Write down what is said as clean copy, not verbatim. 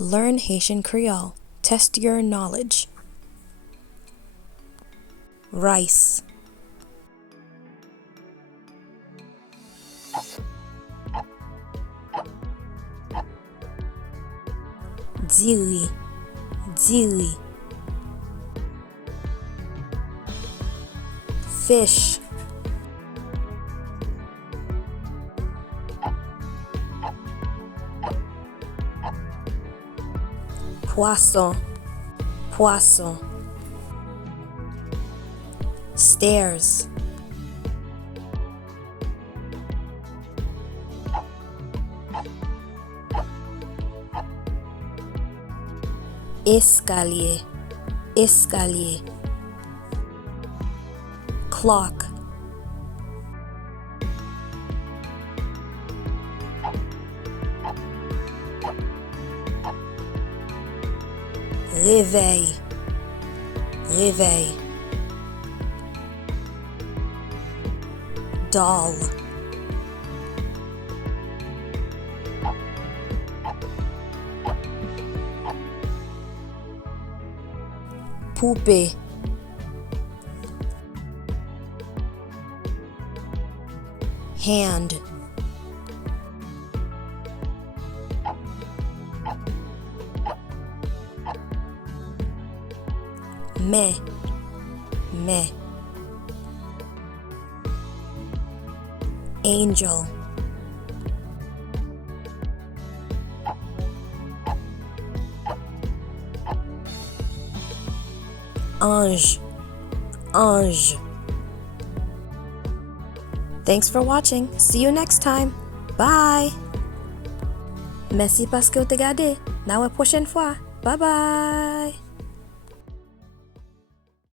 Learn Haitian Creole. Test your knowledge. Rice. Dili. Dili. Fish. Poisson. Poisson. Stairs. Escalier. Escalier. Clock. Réveil. Réveil. Doll. Poupée. Hand. Mais. Mais. Angel. Ange. Ange. Thanks for watching. See you next time. Bye. Merci parce que vous avez regardé. Na prochaine fois. Bye bye.